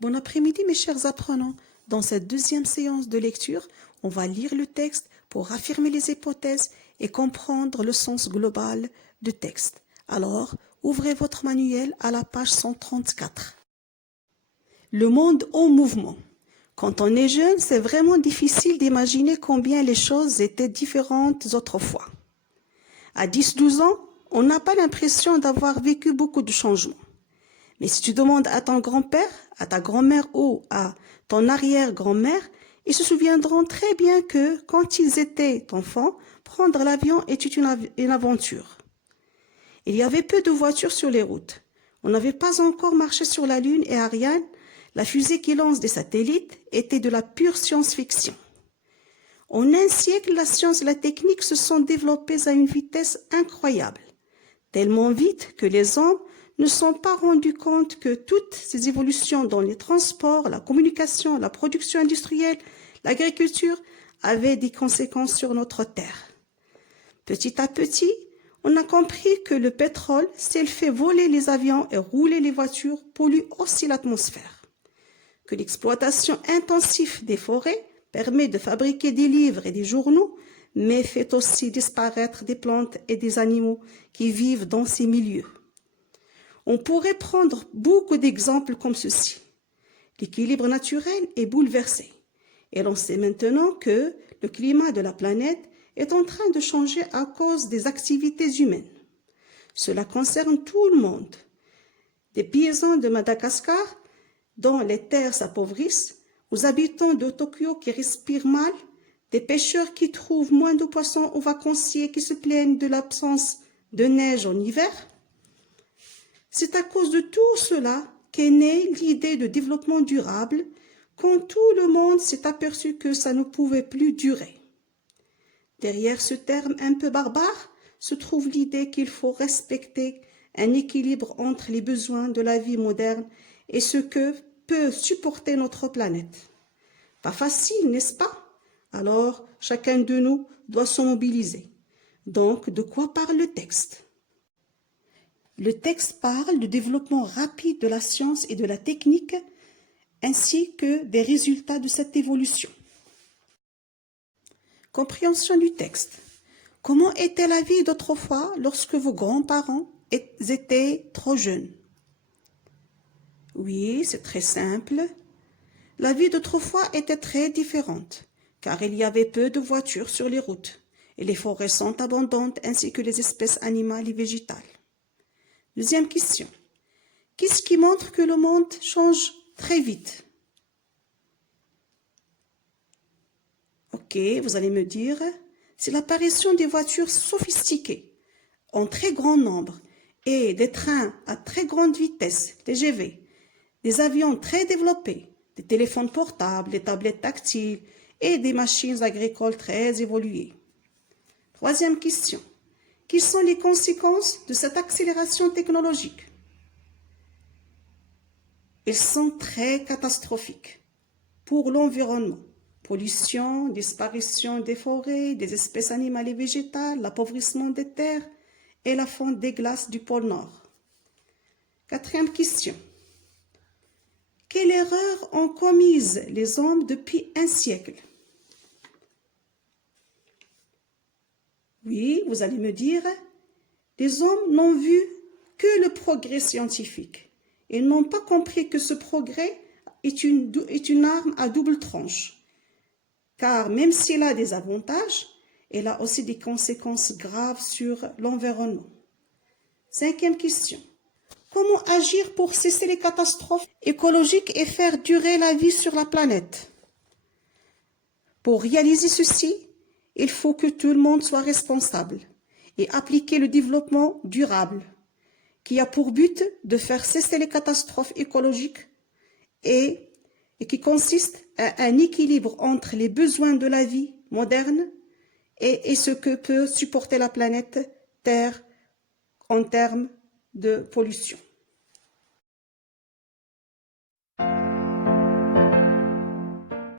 Bon après-midi mes chers apprenants. Dans cette deuxième séance de lecture, on va lire le texte pour affirmer les hypothèses et comprendre le sens global du texte. Alors, ouvrez votre manuel à la page 134. Le monde en mouvement. Quand on est jeune, c'est vraiment difficile d'imaginer combien les choses étaient différentes autrefois. À 10-12 ans, on n'a pas l'impression d'avoir vécu beaucoup de changements. Mais si tu demandes à ton grand-père, à ta grand-mère ou à ton arrière-grand-mère, ils se souviendront très bien que quand ils étaient enfants, prendre l'avion était une aventure. Il y avait peu de voitures sur les routes. On n'avait pas encore marché sur la Lune et Ariane. La fusée qui lance des satellites était de la pure science-fiction. En un siècle, la science et la technique se sont développées à une vitesse incroyable, tellement vite que les hommes ne sont pas rendus compte que toutes ces évolutions dans les transports, la communication, la production industrielle, l'agriculture avaient des conséquences sur notre Terre. Petit à petit, on a compris que le pétrole, s'il fait voler les avions et rouler les voitures, pollue aussi l'atmosphère. Que l'exploitation intensive des forêts permet de fabriquer des livres et des journaux, mais fait aussi disparaître des plantes et des animaux qui vivent dans ces milieux. On pourrait prendre beaucoup d'exemples comme ceci. L'équilibre naturel est bouleversé et l'on sait maintenant que le climat de la planète est en train de changer à cause des activités humaines. Cela concerne tout le monde. Des paysans de Madagascar dont les terres s'appauvrissent, aux habitants de Tokyo qui respirent mal, des pêcheurs qui trouvent moins de poissons aux vacanciers qui se plaignent de l'absence de neige en hiver. C'est à cause de tout cela qu'est née l'idée de développement durable, quand tout le monde s'est aperçu que ça ne pouvait plus durer. Derrière ce terme un peu barbare se trouve l'idée qu'il faut respecter un équilibre entre les besoins de la vie moderne et ce que peut supporter notre planète. Pas facile, n'est-ce pas? Alors, chacun de nous doit se mobiliser. Donc, de quoi parle le texte? Le texte parle du développement rapide de la science et de la technique, ainsi que des résultats de cette évolution. Compréhension du texte. Comment était la vie d'autrefois lorsque vos grands-parents étaient trop jeunes? Oui, c'est très simple. La vie d'autrefois était très différente, car il y avait peu de voitures sur les routes, et les forêts sont abondantes ainsi que les espèces animales et végétales. Deuxième question. Qu'est-ce qui montre que le monde change très vite? Ok, vous allez me dire, c'est l'apparition des voitures sophistiquées, en très grand nombre, et des trains à très grande vitesse, TGV, des avions très développés, des téléphones portables, des tablettes tactiles et des machines agricoles très évoluées. Troisième question. Quelles sont les conséquences de cette accélération technologique? Elles sont très catastrophiques pour l'environnement. Pollution, disparition des forêts, des espèces animales et végétales, l'appauvrissement des terres et la fonte des glaces du pôle Nord. Quatrième question. Quelle erreur ont commise les hommes depuis un siècle? Oui, vous allez me dire, les hommes n'ont vu que le progrès scientifique. Ils n'ont pas compris que ce progrès est une arme à double tranche. Car même s'il a des avantages, il a aussi des conséquences graves sur l'environnement. Cinquième question. Comment agir pour cesser les catastrophes écologiques et faire durer la vie sur la planète? Pour réaliser ceci, il faut que tout le monde soit responsable et appliquer le développement durable, qui a pour but de faire cesser les catastrophes écologiques et qui consiste à un équilibre entre les besoins de la vie moderne et ce que peut supporter la planète Terre en termes de pollution.